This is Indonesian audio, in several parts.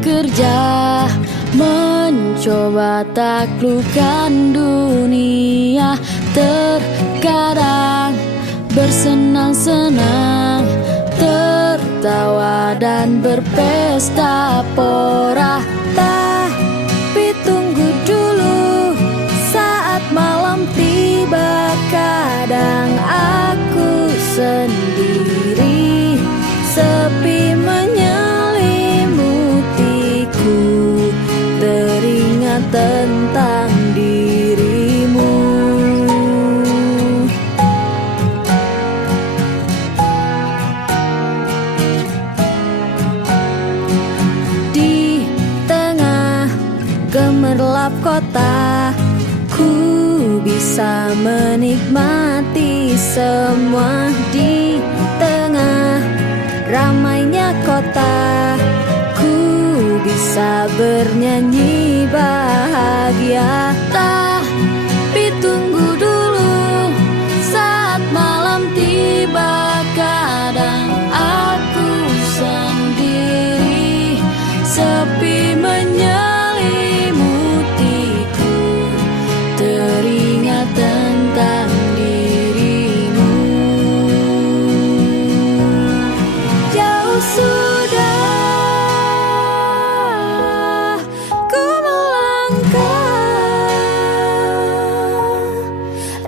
bekerja, mencoba taklukkan dunia. Terkadang bersenang-senang, tertawa dan berpesta pora. Tapi tunggu dulu, saat malam tiba kadang aku sendiri, sepi menyelimutiku, teringat tentang dirimu. Di tengah gemerlap kota, ku bisa menikmati semua. Di tengah ramainya kota, ku bisa bernyanyi bahagia. Tapi tunggu dulu, saat malam tiba kadang aku sendiri, sepi menyelimutiku, teringat tentang dirimu. Jauh sudah ku melangkah,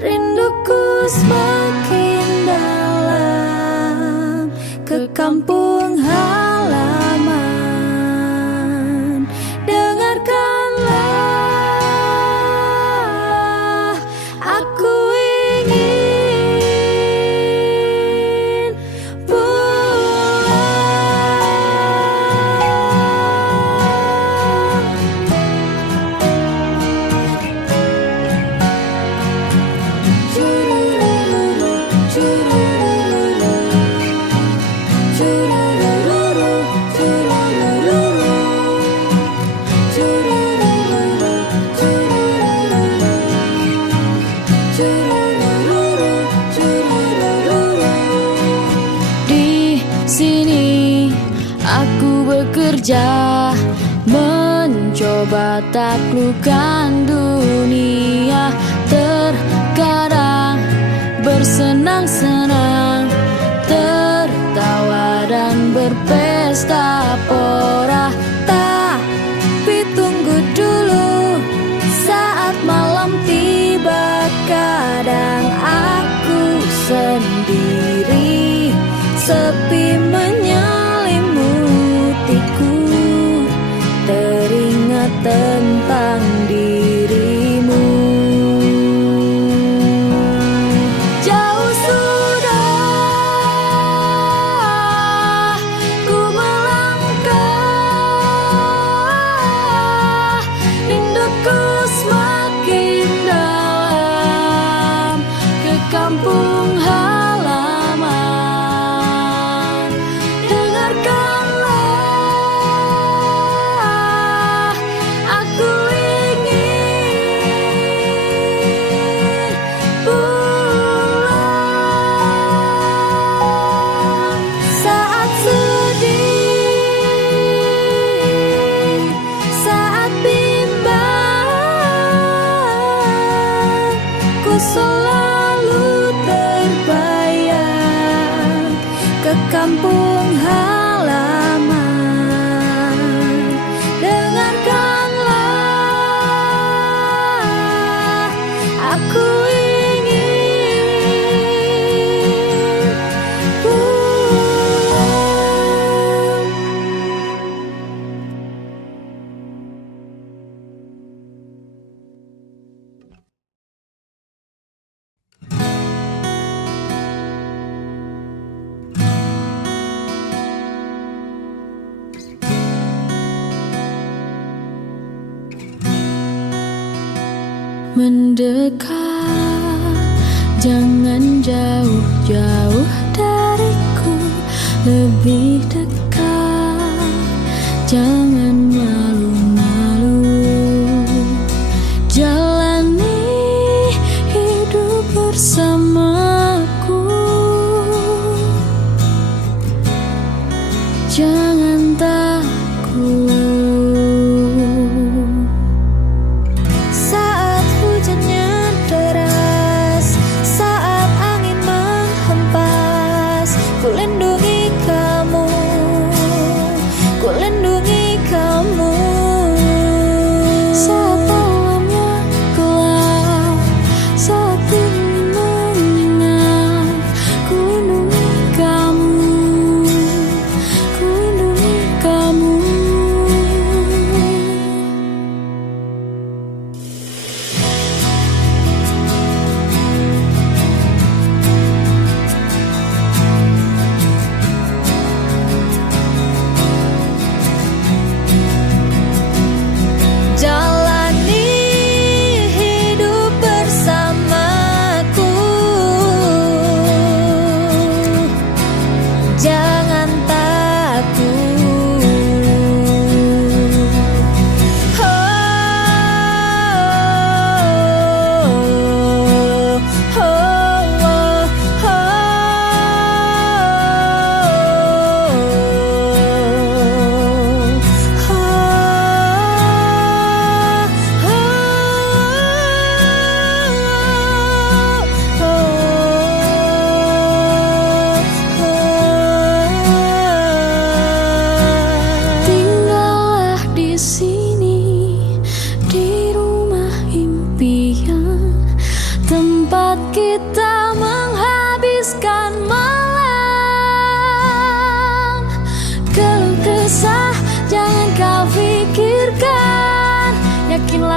rinduku semakin dalam ke kampung halaman. Dengarkanlah, aku ingin pulang. Curururu, curururu, curururu, curururu, curururu, curururu, curururu. Di sini aku bekerja, mencoba taklukkan dunia. Terkadang bersenang-senang, tertawa dan berpesta pora. Tapi tunggu dulu, saat malam tiba kadang aku sendiri, sepi menyelimutiku, teringat tentang dirimu. Jauh sudah ku melangkah, rinduku semakin dalam ke kampung halaman. Dengarkanlah, aku ingin pulang. Saat sedih, saat bimbang, ku selalu terbayang ke kampung halaman. Dengarkanlah, aku ingin pulang. Mendekat, jangan jauh-jauh dariku, lebih dekat, jangan malu-malu. Jalani hidup bersamaku, jangan takut.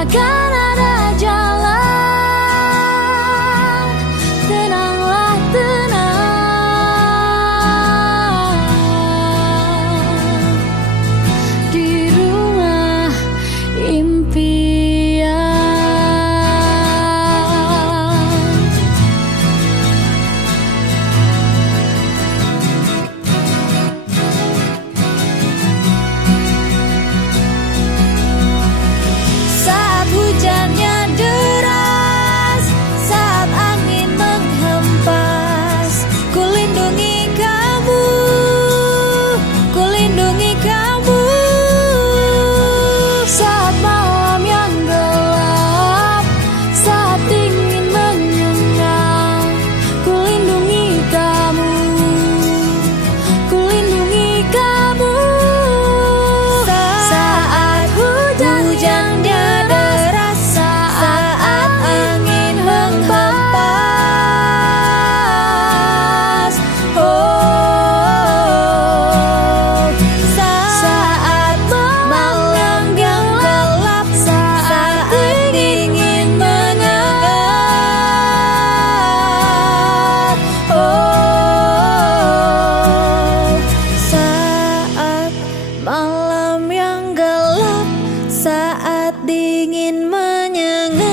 akan ada jalan. Tenanglah, tenang di rumah impian. Saat hujannya deras, saat angin menghempas, ku lindungi kamu, ku lindungi kamu. Saat malam yang gelap, saat dingin menyengat, ku lindungi kamu, ku lindungi kamu. Saat hujannya deras, saat angin menghempas, oh, saat malam yang gelap, saat dingin menyengat, oh, saat malam yang gelap, saat dingin menyengat,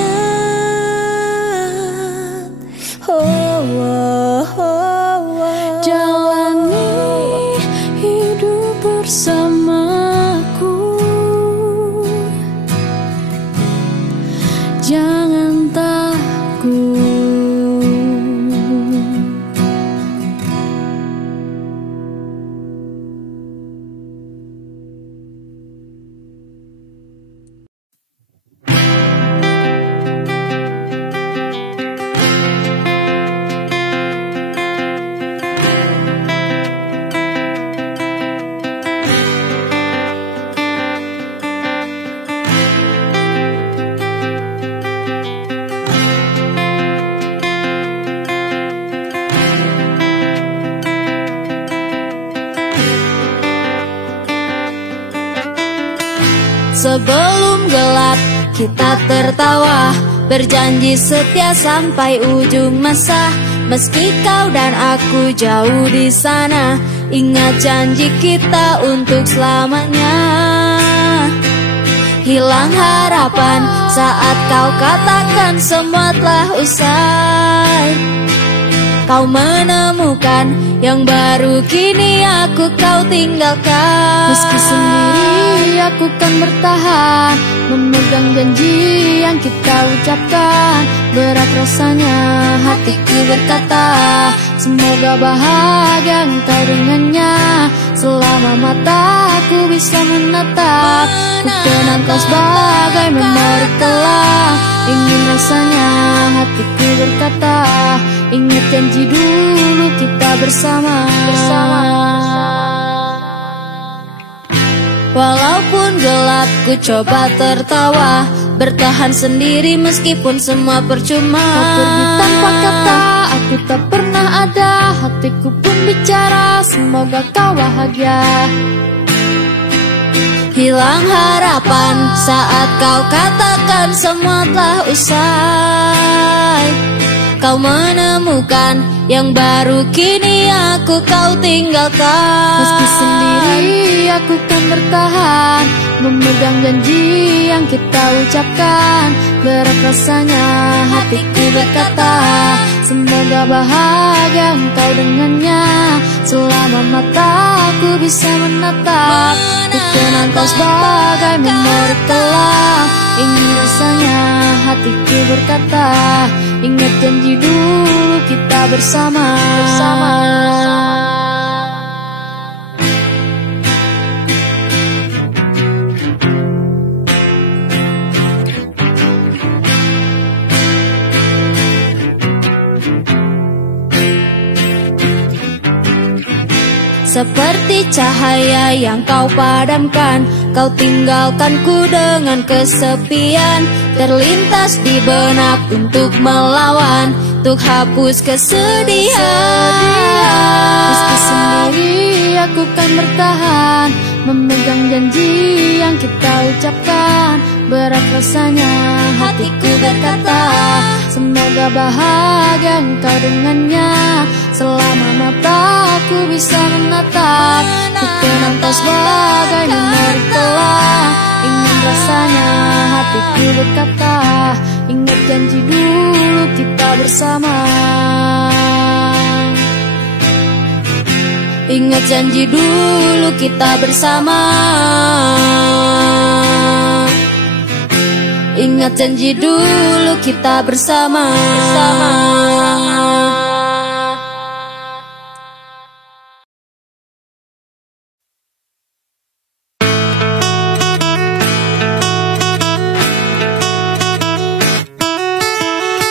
oh, oh, oh, oh. Jalani hidup bersamaku, jangan takut. Sebelum gelap kita tertawa, berjanji setia sampai ujung masa. Meski kau dan aku jauh di sana, ingat janji kita untuk selamanya. Hilang harapan saat kau katakan semua telah usai. Kau menemukan yang baru, kini aku kau tinggalkan. Meski sendiri aku kan bertahan, memegang janji yang kita ucapkan. Berat rasanya hatiku berkata, semoga bahagia engkau dengannya. Selama mataku bisa menatap, ku kenang kau sebagai memori kelam. Ingin rasanya hatiku berkata, ingat janji dulu kita bersama. Walaupun gelap ku coba tertawa, bertahan sendiri meskipun semua percuma. Kau pergi tanpa kata, aku tak pernah ada. Hatiku pun bicara, semoga kau bahagia. Hilang harapan saat kau katakan semua telah usai. Kau menemukan yang baru, kini aku kau tinggalkan. Meski sendiri aku kan bertahan, memegang janji yang kita ucapkan. Berat rasanya hatiku berkata, semoga bahagia engkau dengannya. Selama mataku bisa menatap, ku kenang kau sebagai memori kelam. Ingin rasanya hatiku berkata, ingat janji dulu kita bersama. Seperti cahaya yang kau padamkan, kau tinggalkanku dengan kesepian. Terlintas di benak untuk melawan, untuk hapus kesedihan. Meski sendiri aku kan bertahan, memegang janji yang kita ucapkan. berat rasanya hatiku berkata, semoga bahagia engkau dengannya. Selama mataku bisa menatap, ku kenang kau sebagai nomor telah. Ingin rasanya hatiku berkata, ingat janji dulu kita bersama. Ingat janji dulu kita bersama. Ingat janji dulu kita bersama.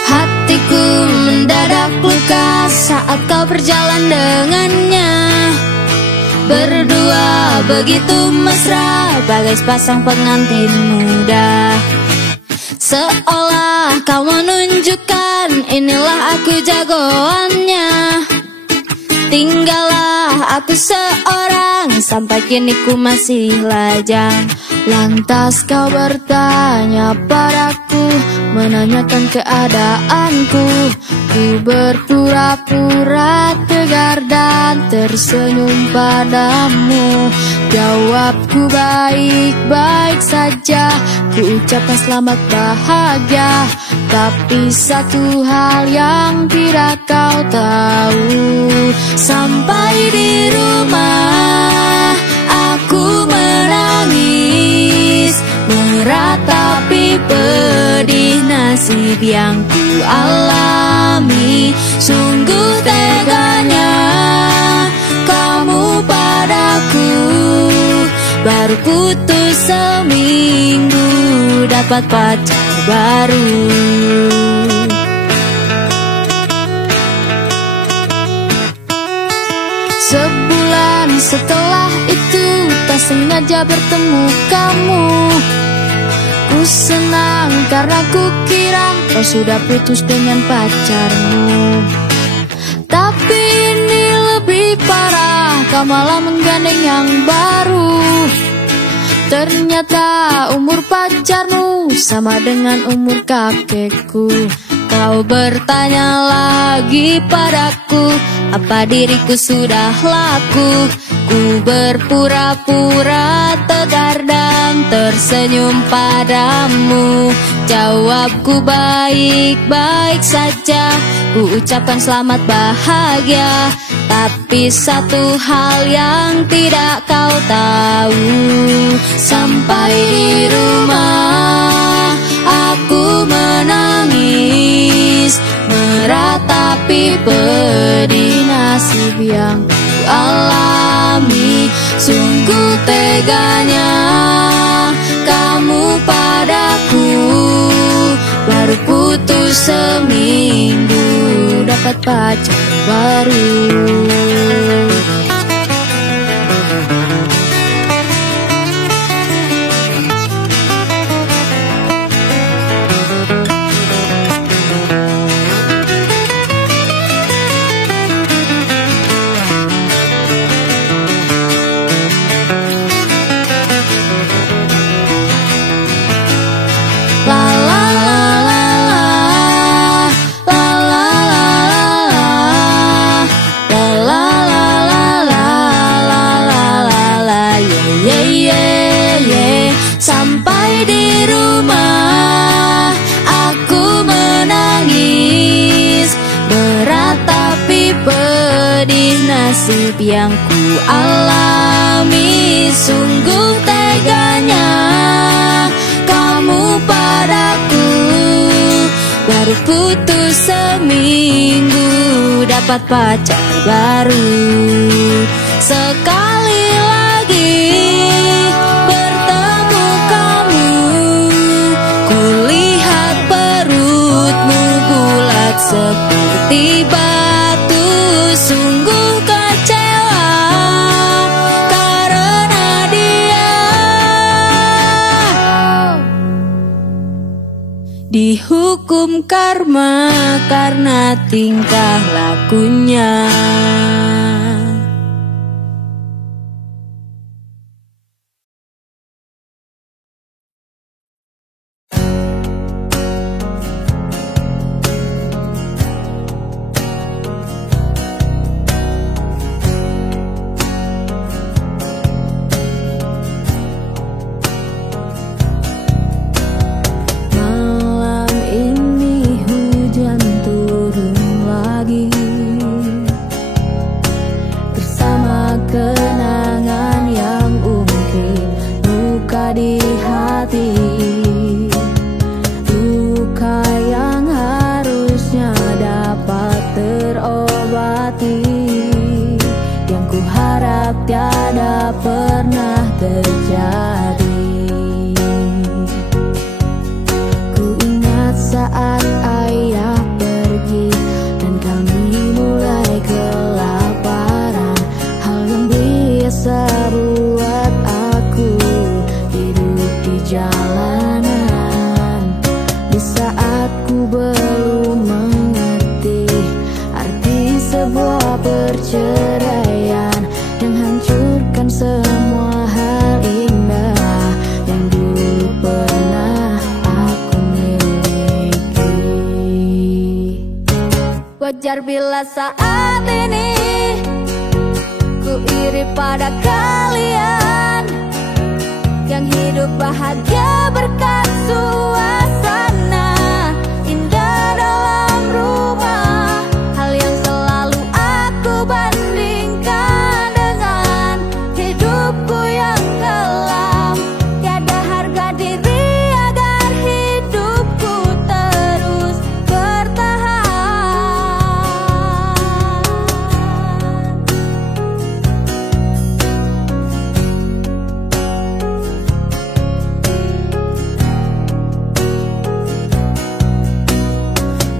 Hatiku mendadak luka saat kau berjalan dengannya. Berdua begitu mesra, bagai sepasang pengantin muda. Seolah kau menunjukkan, inilah aku jagoannya. Tinggallah aku seorang, sampai kini ku masih lajang. Lantas kau bertanya padaku, menanyakan keadaanku. Ku berpura-pura tegar dan tersenyum padamu. Jawabku baik-baik saja, ku ucapkan selamat bahagia. Tapi satu hal yang tidak kau tahu, sampai di rumah aku menangis, meratapi pedih nasib yang ku alami. Sungguh teganya kamu padaku, baru putus seminggu dapat pacar baru. Sebulan setelah itu tak sengaja bertemu kamu. Ku senang karena ku kira kau sudah putus dengan pacarmu. Tapi ini lebih parah, kau malah menggandeng yang baru. Ternyata umur pacarmu sama dengan umur kakekku. Kau bertanya lagi padaku, apa diriku sudah laku? Ku berpura-pura tegar dan tersenyum padamu. Jawabku baik-baik saja, ku ucapkan selamat bahagia. Tapi satu hal yang tidak kau tahu, sampai di rumah aku menangis, meratapi pedih nasib yang ku alami. Sungguh teganya kamu padaku, baru putus seminggu dapat pacar baru. Sampai di rumah aku menangis, meratapi pedih nasib yang ku alami. Sungguh teganya kamu padaku, baru putus seminggu dapat pacar baru. Sekali lagi bertemu kamu, kulihat perutmu bulat seperti batu. Sungguh kecewa karena dia dihukum karma karena tingkah lakunya. mulai kelaparan, hal yang biasa buat aku hidup di jalanan. Di saat ku belum mengerti arti sebuah perceraian yang hancurkan semua hal indah yang dulu pernah aku miliki. Wajar bila saat ini ku iri pada kalian yang hidup bahagia berkat suasana indah dalam rumah. Hal yang selalu aku bandingkan dengan hidupku yang kelam. Tiada harga diri agar hidupku terus bertahan.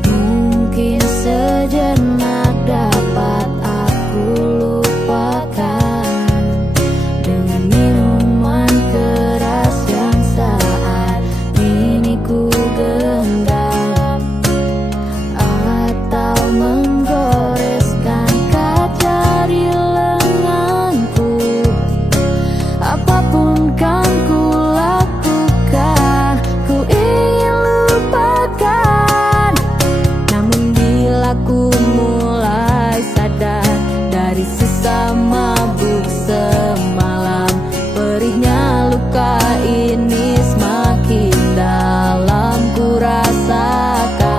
Mungkin sejenak dapat aku lupakan dengan minuman keras yang saat ini ku genggam, atau menggoreskan kaca di lenganku. Apapun kan ku lakukan, ku ingin lupakan. Namun bila ku mulai sadar dari sisa mabuk semalam, perihnya luka ini semakin dalam ku rasakan.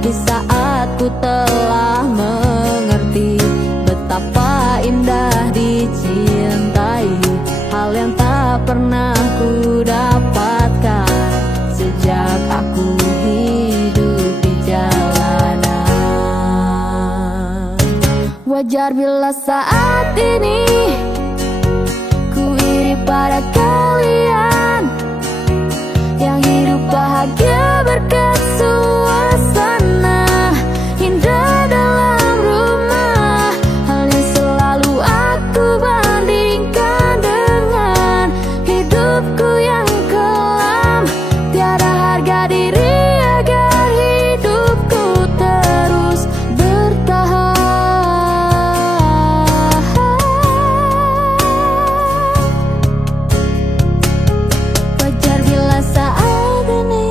Di saat ku telah mengerti betapa indah dicintai, hal yang tak pernah ku dapatkan sejak aku hidup di jalanan. Wajar bila saat ini ku iri pada kalian yang hidup bahagia berkat suasana indah dalam rumah. Hal yang selalu aku bandingkan dengan hidupku yang kelam. Tiada harga diri agar hidupku terus bertahan. Wajar bila saat ini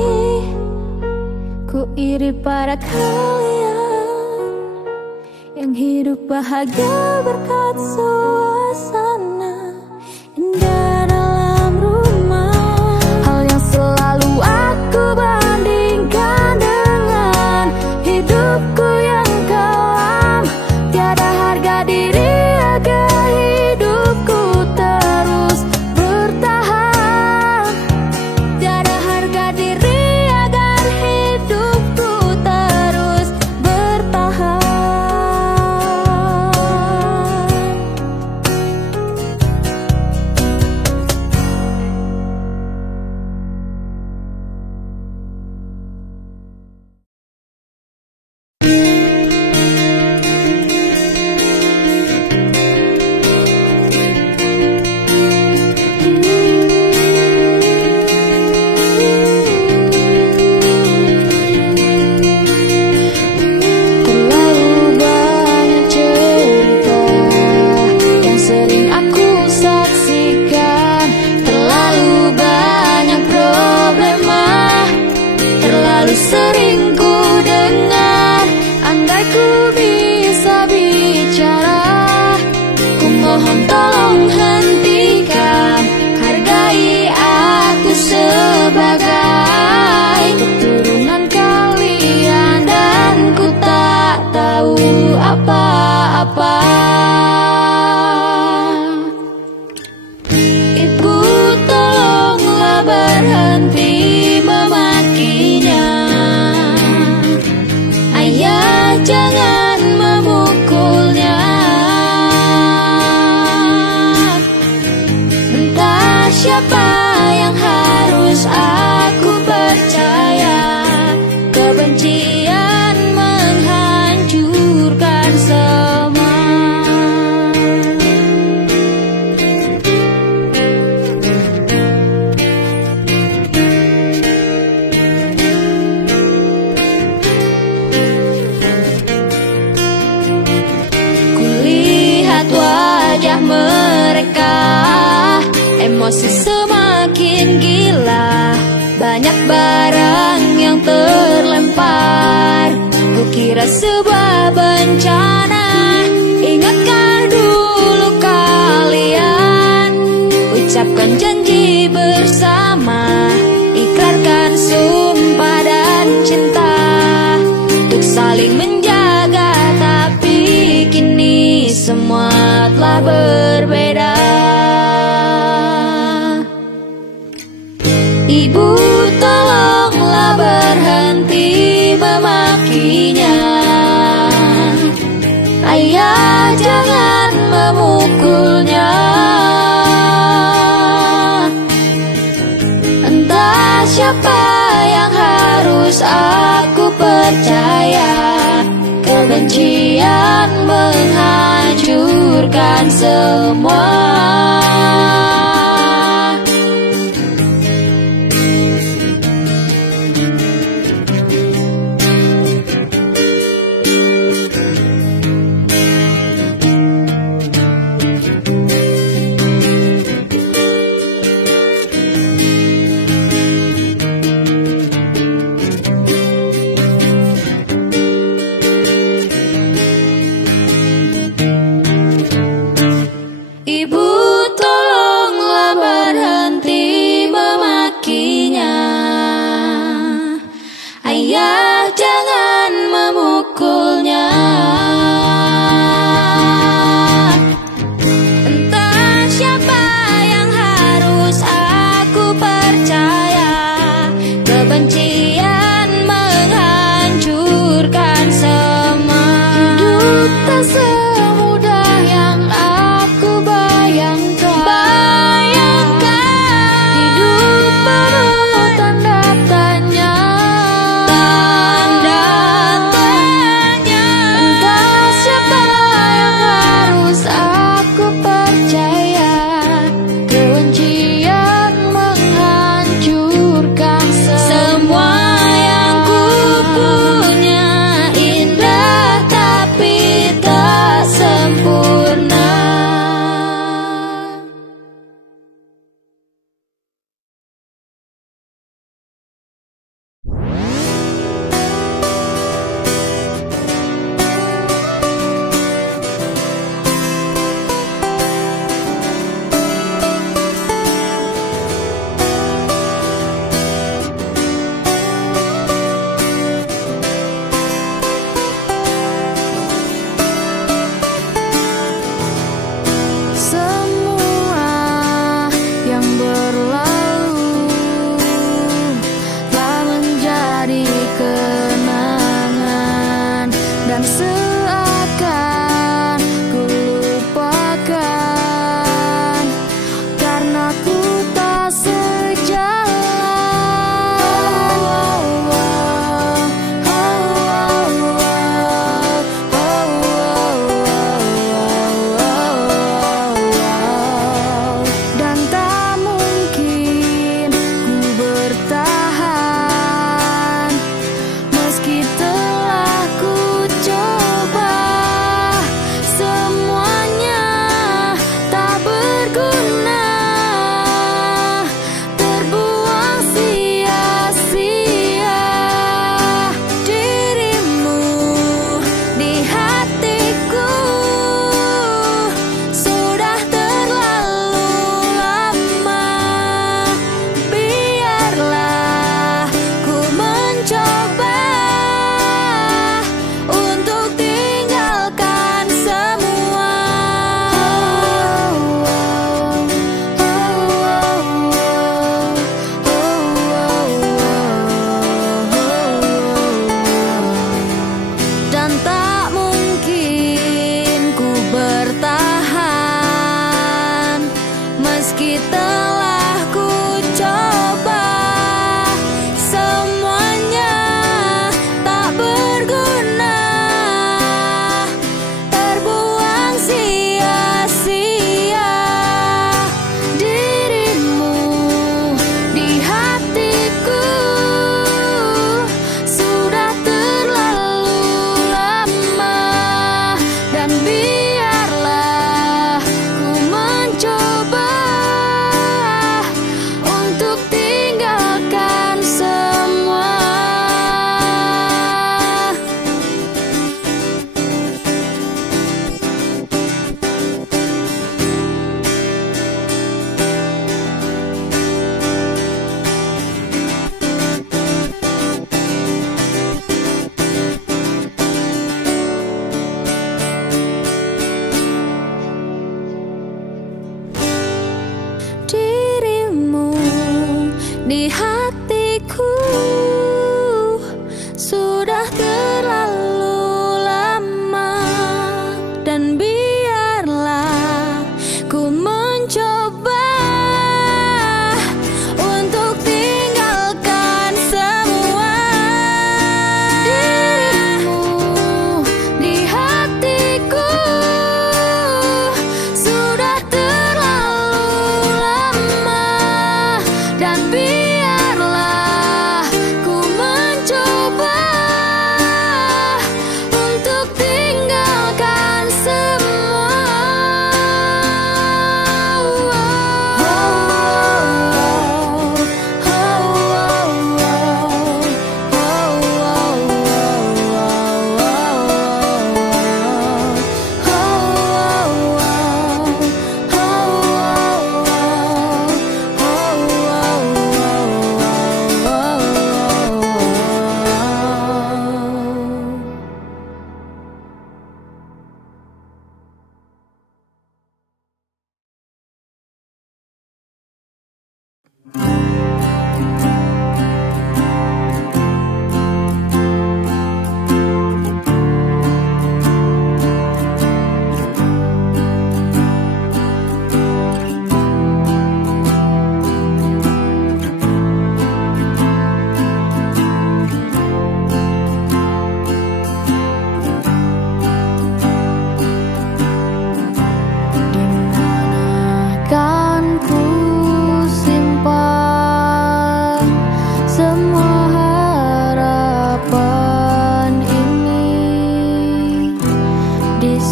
ku iri pada kalian yang hidup bahagia berkat suasana indah dalam rumah. Hal yang selalu aku bandingkan dengan hidupku yang kelam. Tiada harga diri agar hidupku terus bertahan. Tiada harga diri agar hidupku terus bertahan. Terlalu banyak cerita yang sering aku saksikan, terlalu banyak problema, terlalu sering ku dengar. Andai ku bisa bicara, ku mohon tolong hentikan. Hargai aku sebagai keturunan kalian, dan ku tak tahu apa-apa. Ibu tolonglah berhenti memakinya. Ayah jangan memukulnya. Entah siapa yang harus aku percaya, kebencian menghancurkan barang yang terlempar. Kukira sebuah bencana. Ingatkah dulu kalian ucapkan janji bersama, ikrarkan sumpah dan cinta untuk saling menjaga, tapi kini semua telah berbeda. Ibu, tolonglah berhenti memakinya. Ayah, jangan memukulnya. Entah siapa yang harus aku percaya. Kebencian menghancurkan semua. Ibu, tolong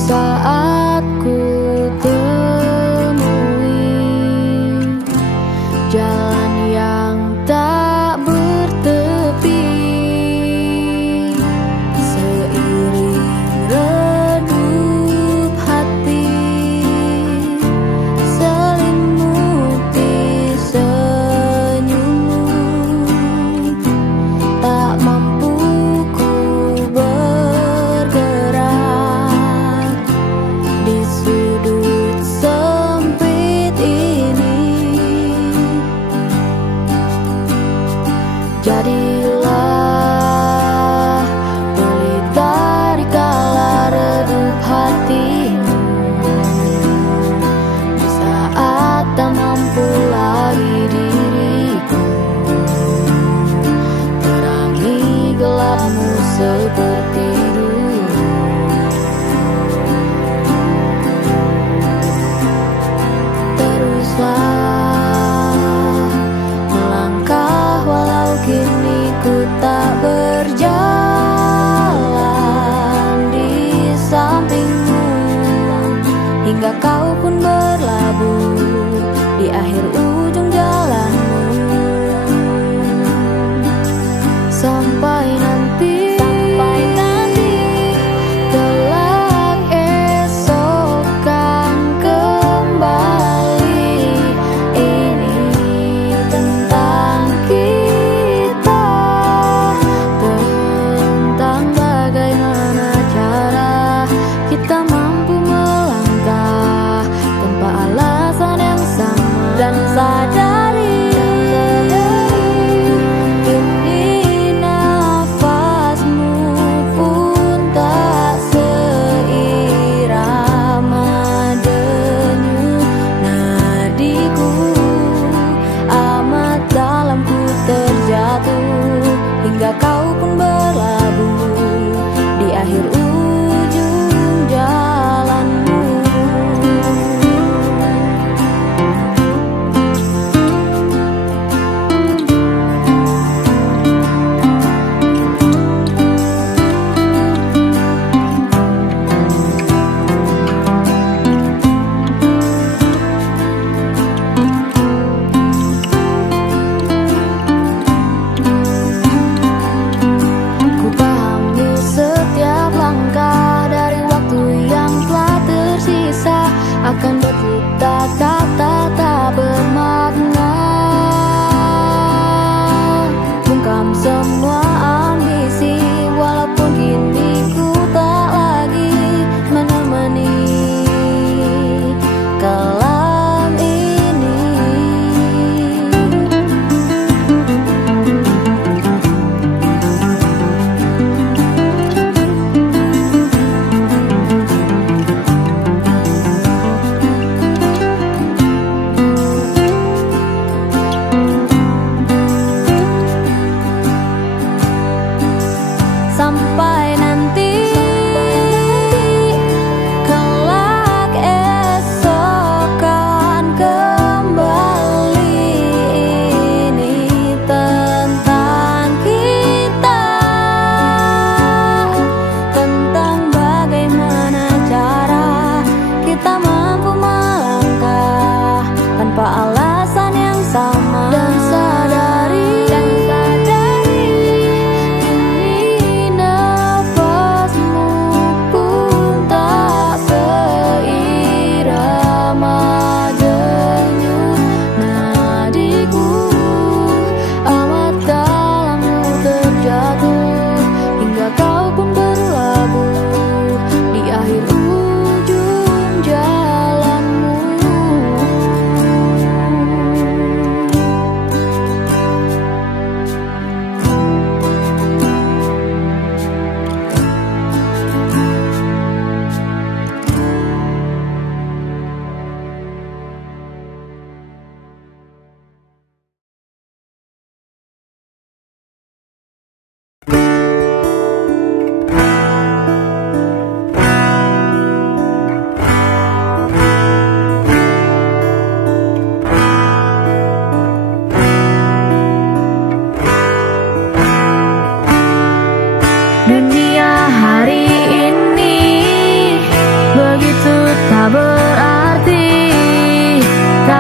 Saat ku temui jalan yang tak bertepi, seiring redup hati selimuti senyummu, tak mampu ku bergerak di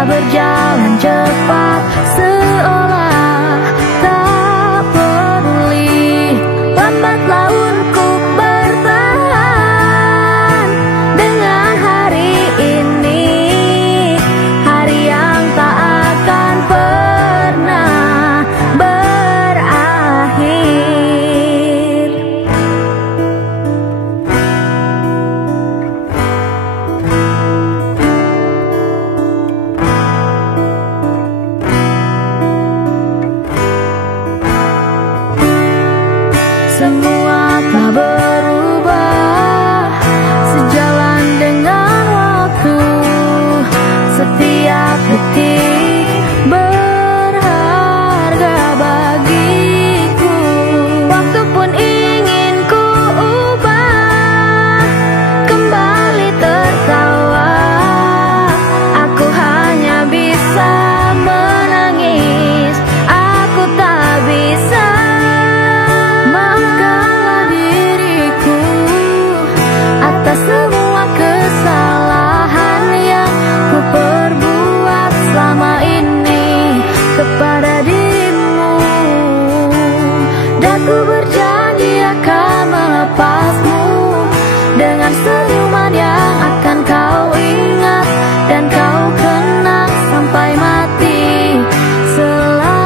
berjalan cepat, seolah tak peduli. Lambatlah untuk bertahan dengan hari ini, hari yang tak akan pernah berakhir. Semua telah berubah sejalan dengan waktu. Setiap detik berharga bagiku. Waktu pun ingin ku ubah, kembali tertawa. Aku hanya bisa menangis, aku tak bisa. Atas semua kesalahan yang ku perbuat selama ini kepada dirimu, dan ku berjanji akan melepasmu dengan senyuman yang akan kau ingat dan kau kenang sampai mati selamanya.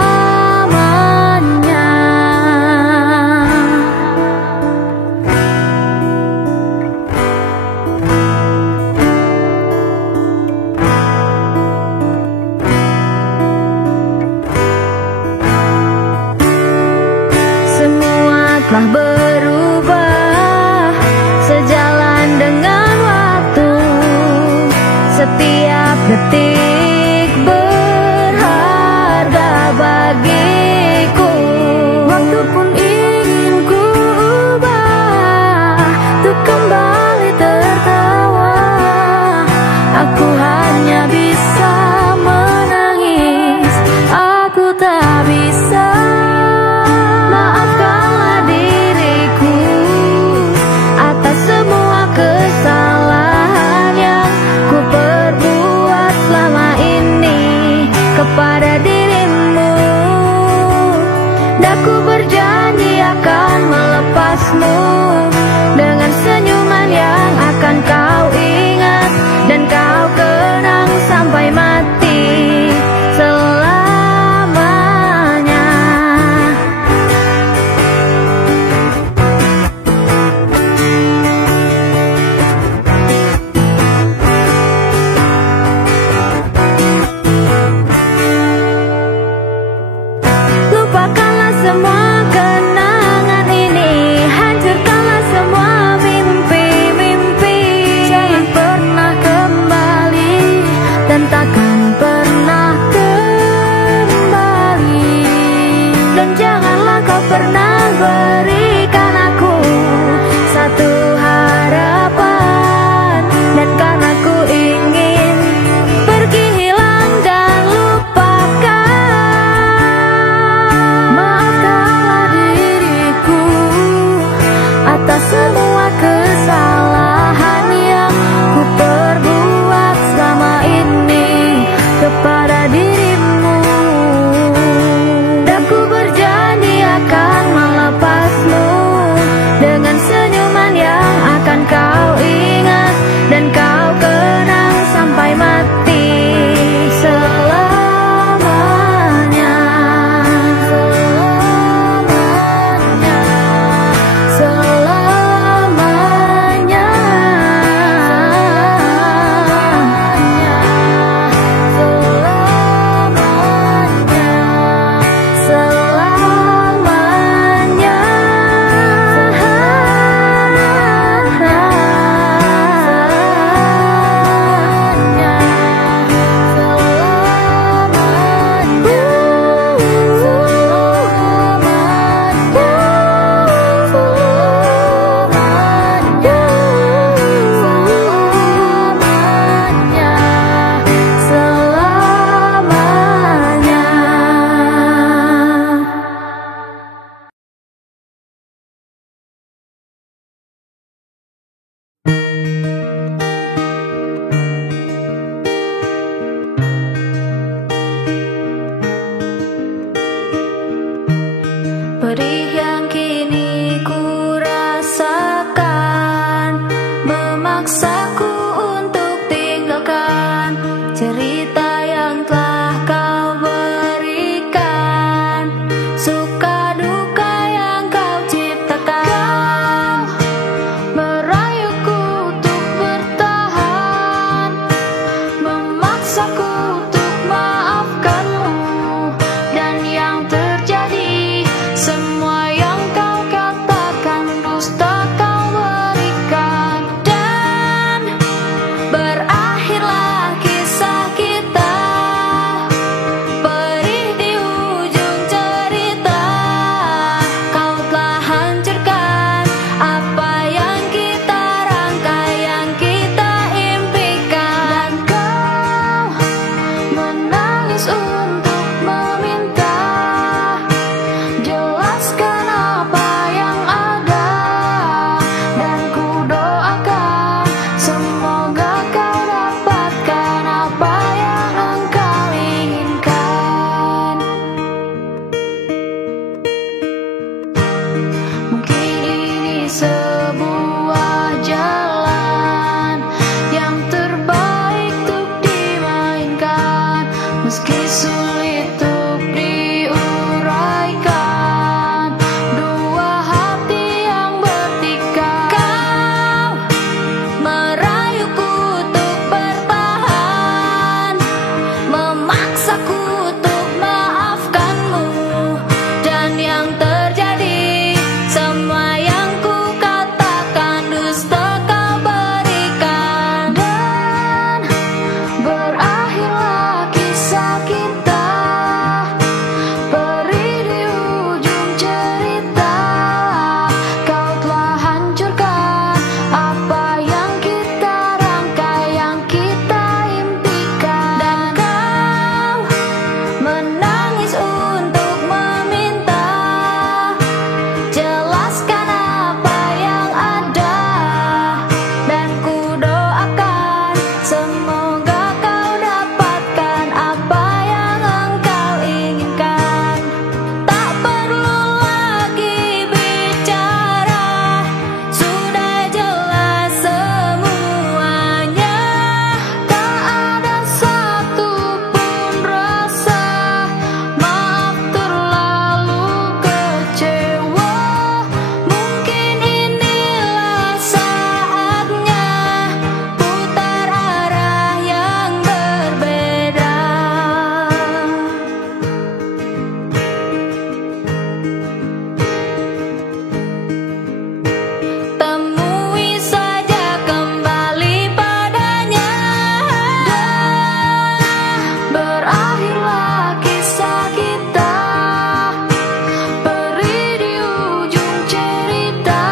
Telah berubah sejalan dengan waktu. Setiap detik berharga bagiku. Waktu pun ingin ku ubah untuk kembali tertawa. Aku hanya bisa menangis, aku tak bisa. Kepada dirimu, dan ku berjanji akan melepasmu dengan senyuman yang akan kau ingat dan kau kenang sampai mati selamanya. Lupakanlah semua kenangan ini, hancurkanlah semua mimpi-mimpi. memaksaku untuk tinggalkan cerita yang telah kau berikan, suka duka yang kau ciptakan. Kau merayuku untuk bertahan, memaksaku untuk maafkanmu, dan yang terjadi semua yang kau katakan dusta kau berikan. Dan berakhirlah kisah kita, perih di ujung cerita. Kau telah hancurkan apa yang kita rangkai, yang kita impikan. Dan kau menangis untuk meminta, jelaskan apa yang ada, dan ku doakan semoga kau dapatkan apa yang engkau inginkan. Mungkin ini sebuah jalan yang terbaik untuk dimainkan, meski sulit untuk diuraikan. Dua hati yang bertikai, kau merayuku untuk bertahan, memaksaku untuk maafkanmu, dan yang terjadi semua yang ku katakan dusta kau berikan. Dan berakhirlah kisah kita, perih di ujung cerita. Kau telah hancurkan apa yang kita rangkai, yang kita impikan. Dan kau menangis untuk meminta, jelaskan apa yang ada, dan ku doakan semoga kau dapatkan apa yang engkau inginkan. Tak perlu lagi bicara, sudah jelas semuanya. Tak ada satupun rasa maaf terlalu kecewa. Mungkin inilah saatnya putar arah yang berbeda. Temui saja kembali padanya. Dan berakhirlah kisah kita, perih di ujung cerita.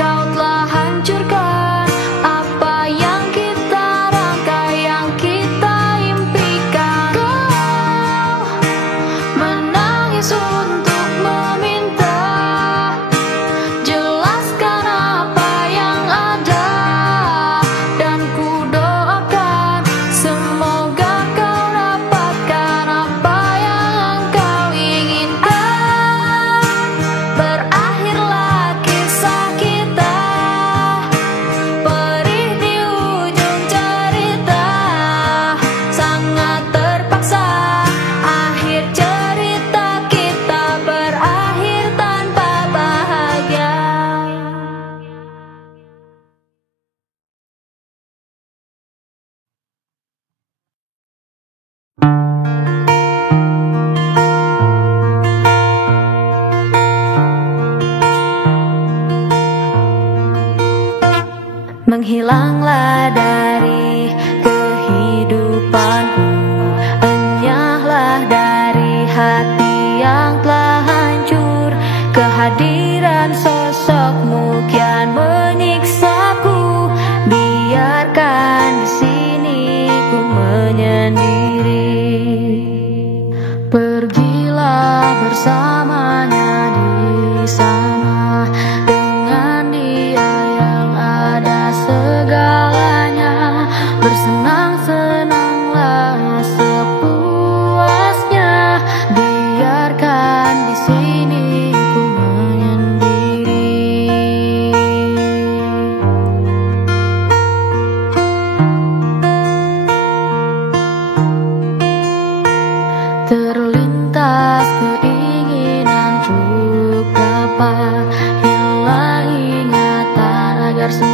Kau telah hancurkan apa yang kita rangkai, yang kita impikan. Kau menangis untuk meminta, jelaskan apa yang ada, dan ku doakan semoga kau dapatkan apa yang engkau inginkan. Berakhirlah kisah kita, perih di ujung cerita. Sangat terpaksa akhir cerita kita berakhir tanpa bahagia. Menghilanglah dari kehidupanku, enyahlah dari hati yang telah hancur. Kehadiran sosokmu kian menyiksaku, biarkan di sini ku menyendiri. Pergilah bersamanya di sana, dengan dia yang ada segalanya.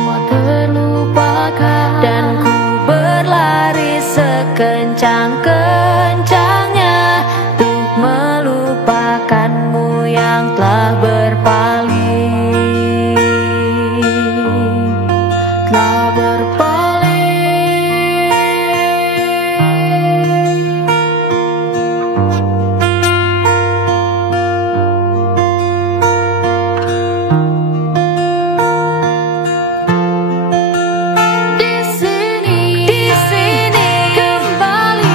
semua terlupakan, dan ku berlari sekencang-kencangnya untuk melupakanmu yang telah berpaling, telah berpaling. Di sini kembali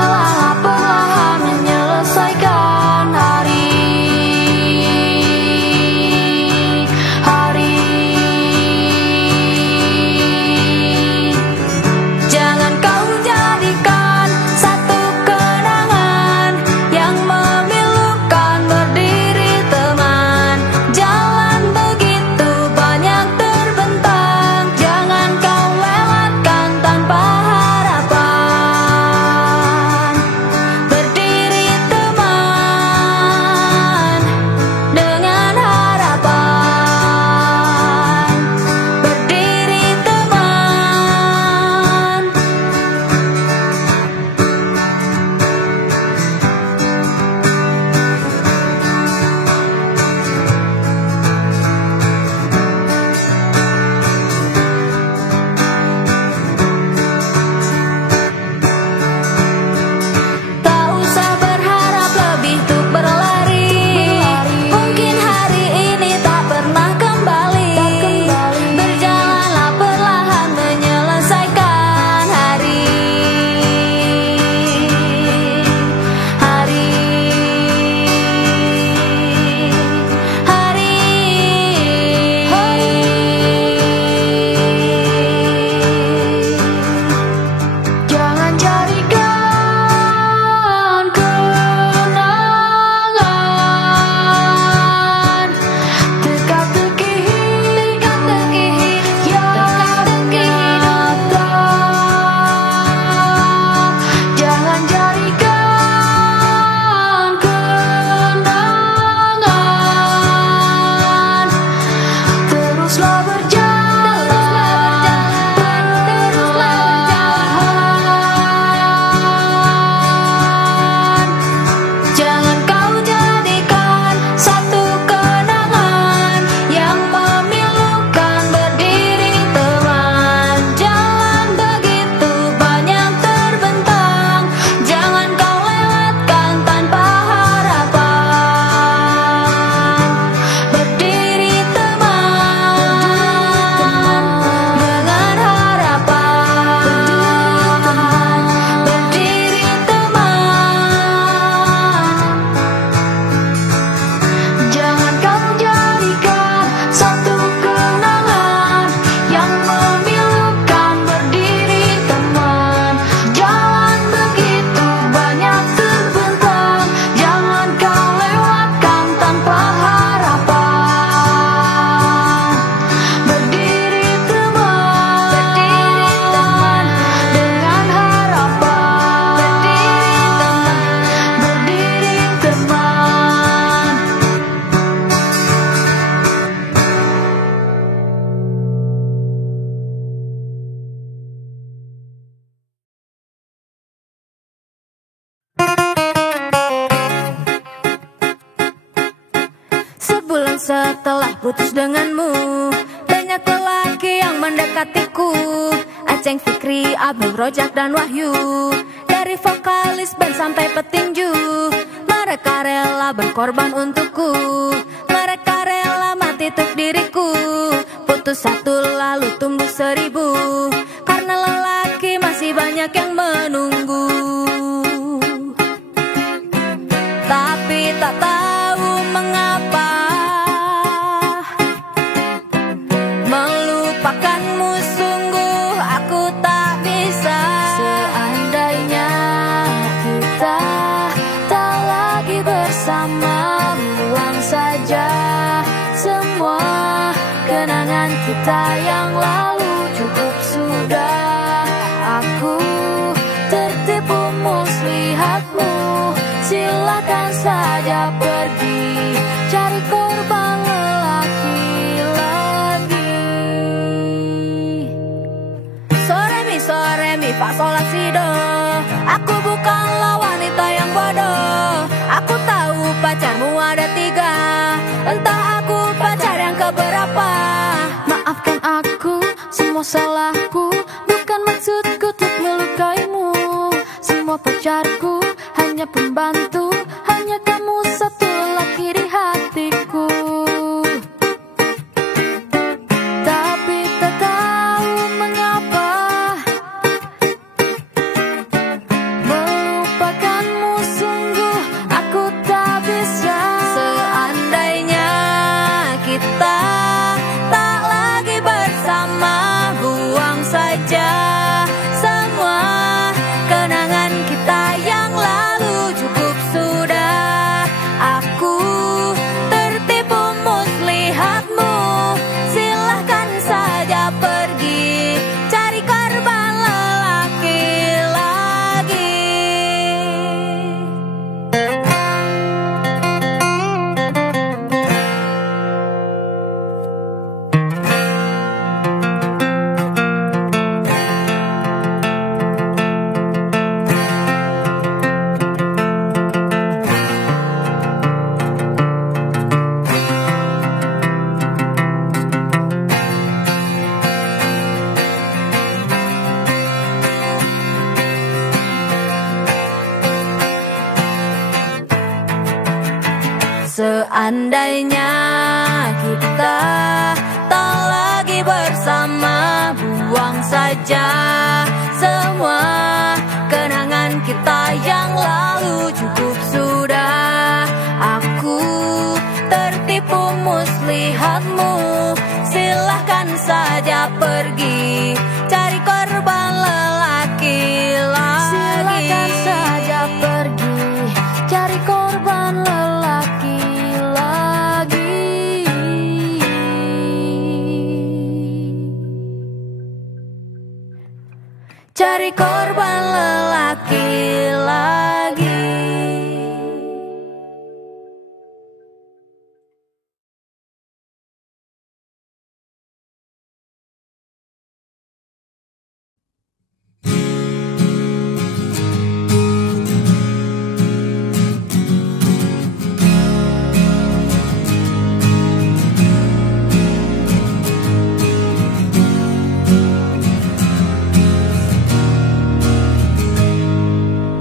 Berjalanlah perlahan menyelesaikan hari-hari. Jangan kau jadikan satu kenangan yang memilukan berdiri teman. Jalan begitu banyak terbentang, jangan kau lewatkan tanpa harapan. Berdiri teman dengan harapan. Berdiri teman. Tak usah berharap lebih untuk berlari. Mungkin hari ini tak pernah kembali. Berjalanlah perlahan menyelesaikan Jangan jadikan kenangan teka-teki yang nyata. Jangan jadikan kenangan. Teruslah berjalan, teruslah berjalan. Jangan kau jadikan satu kenangan yang memilukan berdiri teman. Jalan begitu banyak terbentang, jangan kau lewatkan tanpa harapan. Berdiri teman dengan harapan. Berdiri teman. Jangan kau jadikan satu kenangan yang memilukan berdiri teman. Jalan begitu banyak terbentang, jangan kau lewatkan tanpa harapan. Berdiri teman dengan harapan. Berdiri teman. Sebulan setelah putus denganmu, banyak lelaki yang mendekatiku. Aceng, Fikri, Abdul, Rojak, dan Wahyu. Dari vokalis band sampai petinju, mereka rela berkorban untukku. Mereka rela mati untuk diriku. Putus satu lalu tumbuh 1000, karena lelaki masih banyak yang menunggu. Tapi tak tahu mengapa melupakanmu sungguh aku tak bisa. Seandainya kita tak lagi bersama, buang saja semua kenangan kita yang lalu. Cukup sudah, aku tertipu muslihatmu. Silakan saja pergi cari korban lelaki lagi. Sore mi fa sol la si do. Aku bukanlah wanita yang bodoh. Aku tahu pacarmu ada 3, entah aku pacar yang keberapa. Maafkan aku, semua salahku, bukan maksudku untuk melukaimu. Semua pacarku hanya pembantu, hanya kamu satu laki di hatiku. Tapi tak tahu mengapa Seandainya kita tak lagi bersama, buang saja semua kenangan kita yang lalu. Cukup sudah, aku tertipu muslihatmu. Silahkan saja pergi cari korban lelaki lagi. Silahkan saja pergi cari korban lelaki lagi. Cari korban lelaki lagi.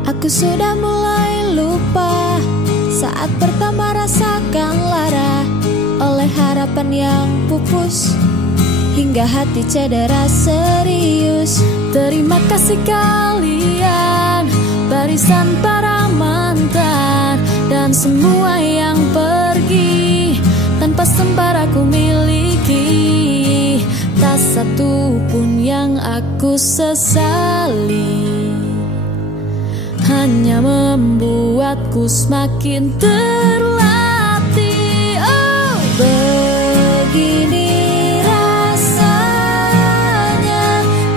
Aku sudah mulai lupa saat pertama rasakan lara oleh harapan yang pupus, hingga hati cedera serius. Terima kasih kalian, barisan para mantan, dan semua yang pergi tanpa sempat aku miliki. Tak satu pun yang aku sesali, hanya membuatku semakin terlatih. Oh, begini rasanya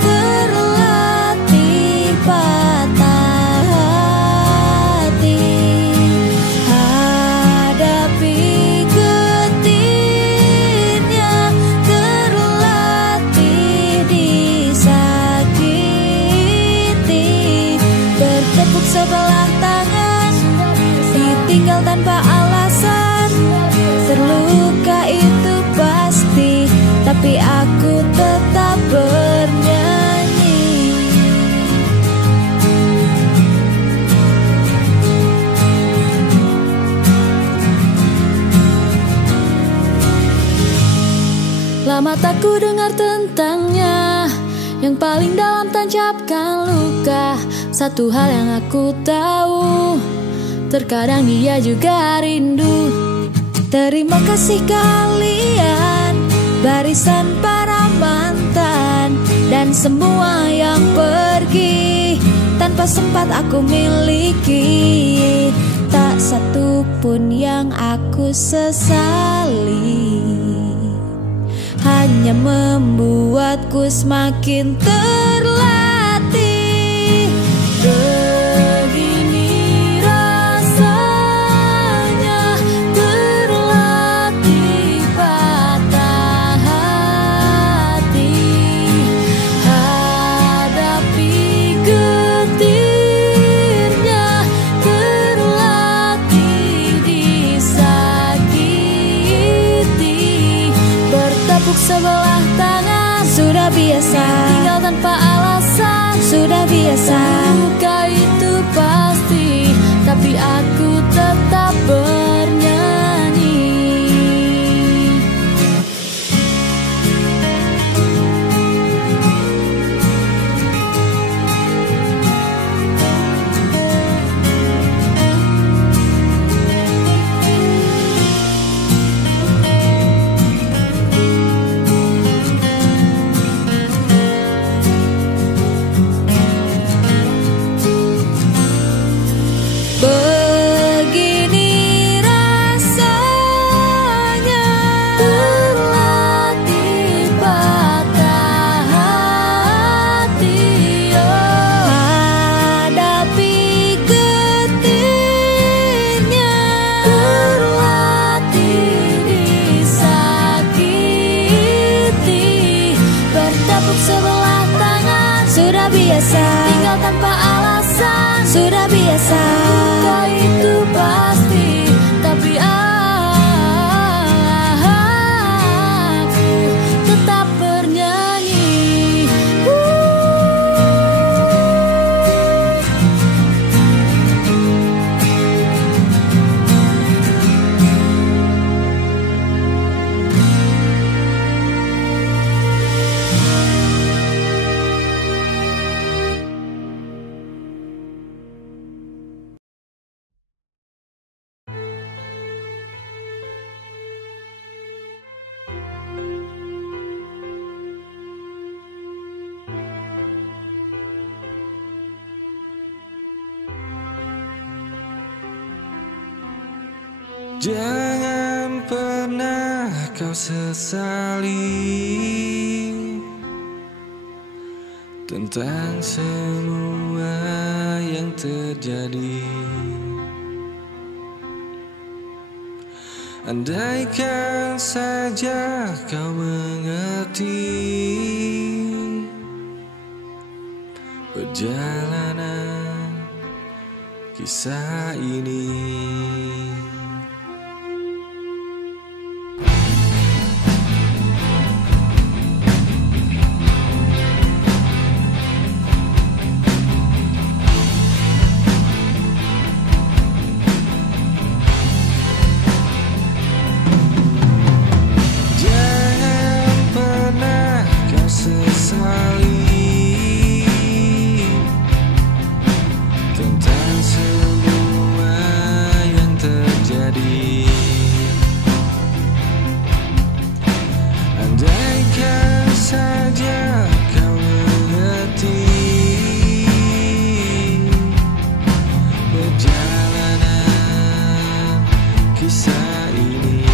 terlatih patah hati, hadapi getirnya, terlatih disakiti, bertepuk sebelah tangan, ditinggal tanpa alasan. Terluka itu pasti, tapi aku tetap bernyanyi. Lama tak ku dengar tentangnya, yang paling dalam tancapkan luka. Satu hal yang aku tahu, terkadang dia juga rindu. Terima kasih kalian, barisan para mantan, dan semua yang pergi tanpa sempat aku miliki. Tak satu pun yang aku sesali, hanya membuatku semakin terlatih. Begini rasanya terlatih patah hati, hadapi getirnya, terlatih disakiti, bertepuk sebelah tangan, sudah biasa, tinggal tanpa alasan, sudah biasa. Luka itu pasti, tapi aku tetap bernyanyi. Begini rasanya terlatih patah hati. Oh, hadapi getirnya, terlatih disakiti, bertepuk sebelah tangan, sudah biasa, tinggal tanpa alasan, sudah biasa. Luka itu pasti, tapi aku tetap bernyanyi. Jangan pernah kau sesali tentang semua yang terjadi. Andaikan saja kau mengerti perjalanan kisah ini. Tentang semua yang terjadi. Andaikan saja kau mengerti perjalanan kisah ini.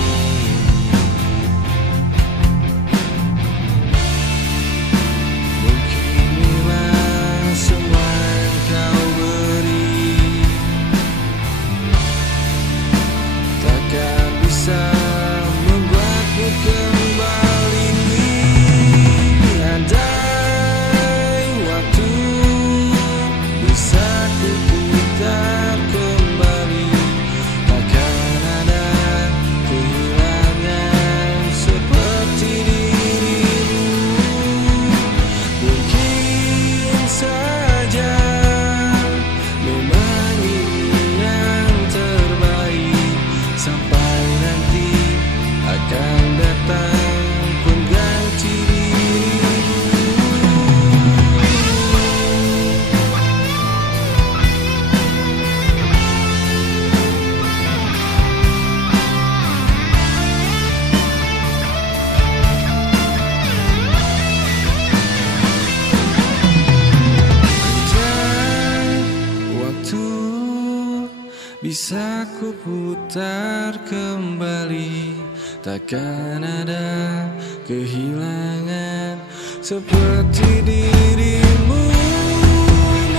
Bisa ku putar kembali, takkan ada kehilangan seperti dirimu.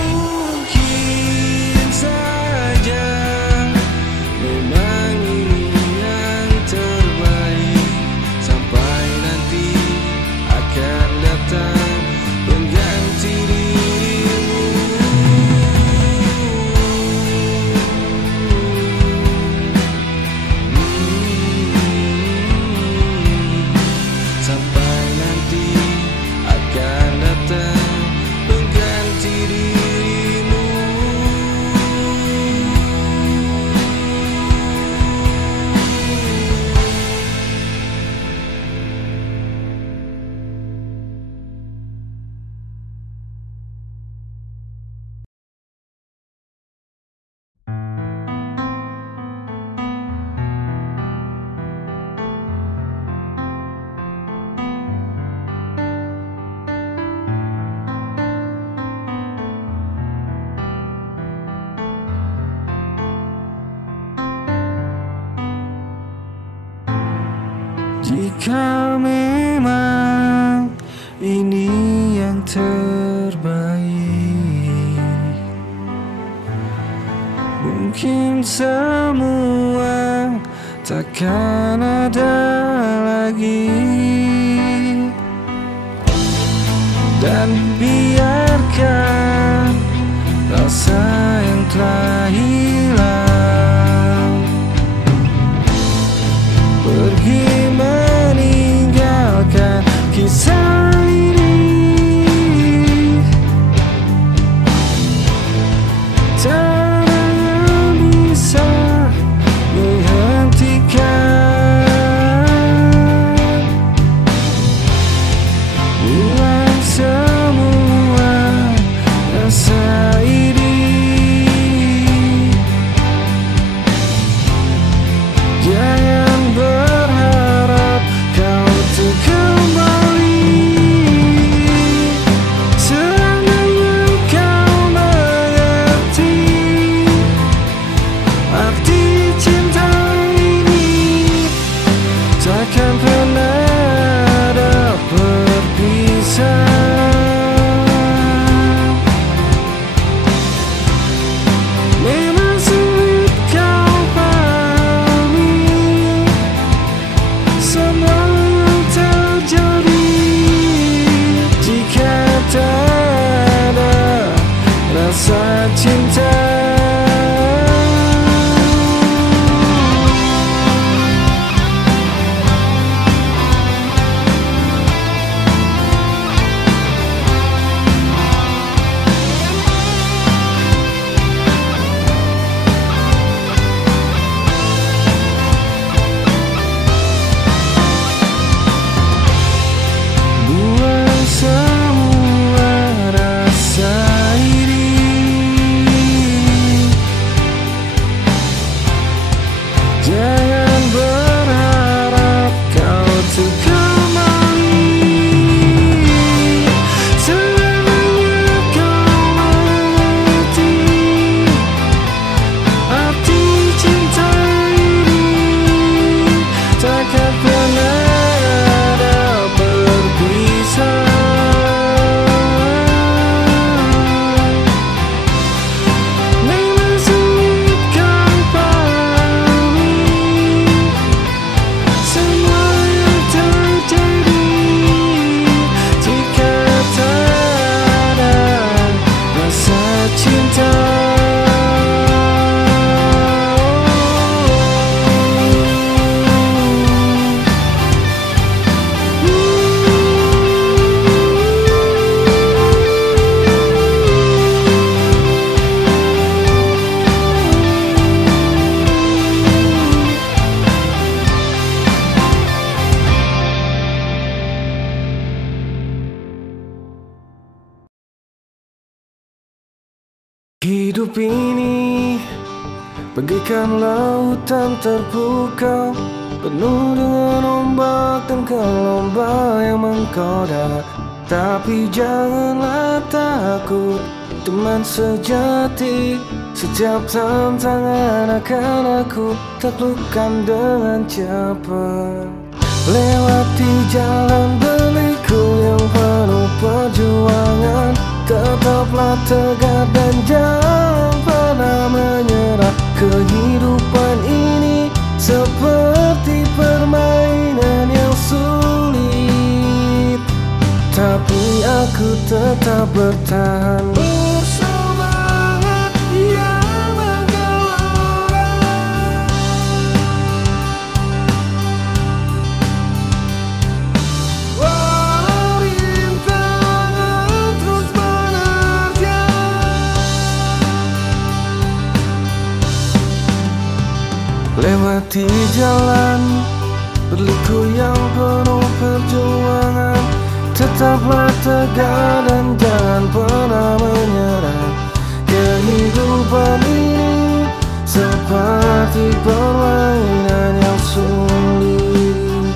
Mungkin saja memang ini yang terbaik, sampai nanti akan datang pengganti dirimu. Jika memang ini yang terbaik, mungkin semua takkan ada lagi. Dan biarkan rasa yang telah hilang pergi meninggalkan kisah ini. Tak ada yang bisa menghentikan ulang semua rasa ini. Jangan berharap kau untuk kembali. Seandainya kau mengerti Hidup ini bagaikan lautan terpukau, penuh dengan ombak dan gelombang yang menggoda. Tapi janganlah takut, teman sejati. Setiap tantangan akan aku taklukkan dengan cepat. Lewati jalan berliku yang penuh perjuangan, tetaplah tegar dan jangan pernah menyerah. Kehidupan ini seperti permainan yang sulit, tapi aku tetap bertahan. Bersemangat yang menggelora, walau rintangan terus menerjang. Lewati jalan berliku yang penuh perjuangan, tetaplah tegar dan jangan pernah menyerah. Kehidupan ini seperti permainan yang sulit,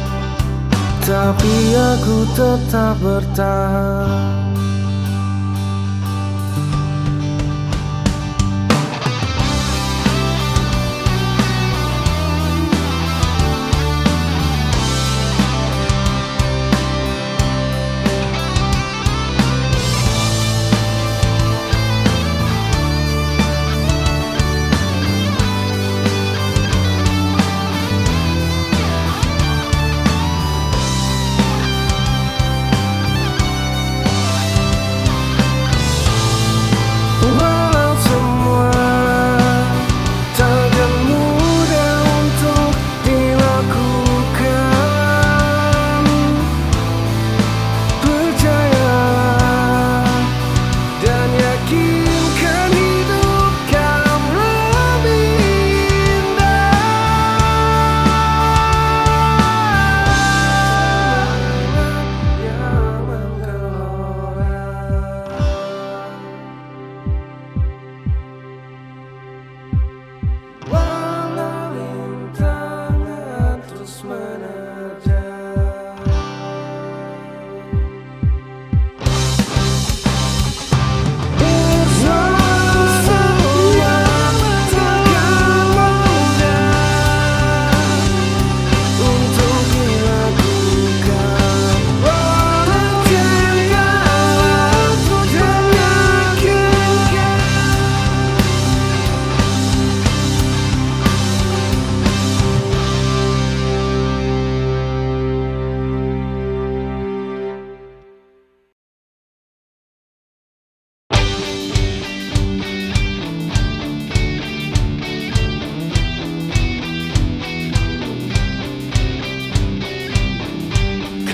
tapi aku tetap bertahan.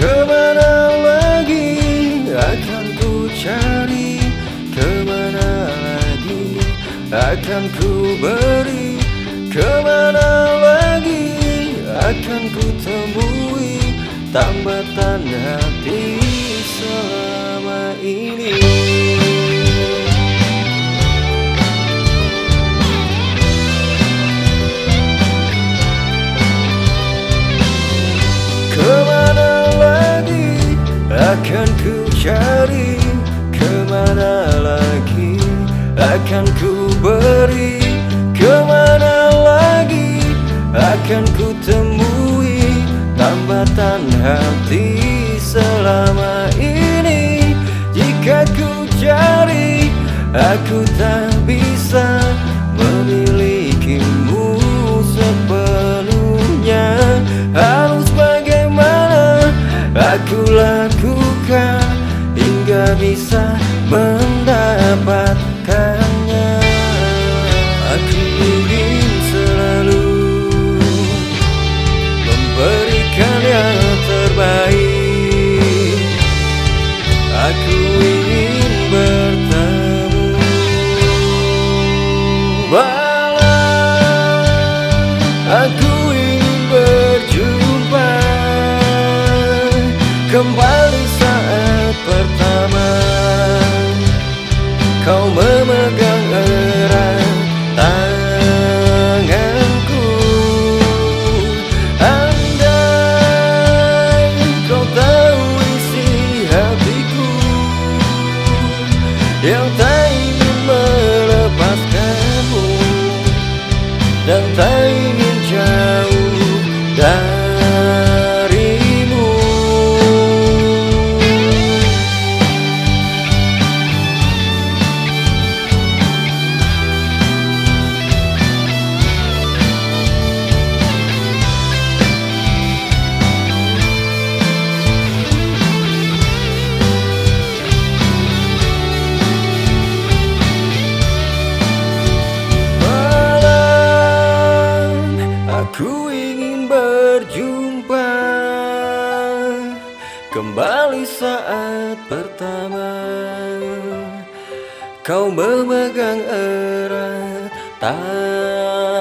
Kemana lagi akan ku cari, kemana lagi akan ku beri, kemana lagi akan ku temui tambatan hati selama ini. Akan ku cari, kemana lagi akan ku beri, kemana lagi akan ku temui tambatan hati selama ini. Jika ku cari, aku tak bisa memilikimu sepenuhnya. Harus bagaimana aku lakukan hingga bisa mendapatkannya. Aku ingin selalu memberikan yang terbaik. Aku ingin bertemu, malah aku ingin berjumpa kembali saat pertama kau memegang dan tak ingin jauh darimu. Aku ingin berjumpa kembali saat pertama kau memegang erat tanganku.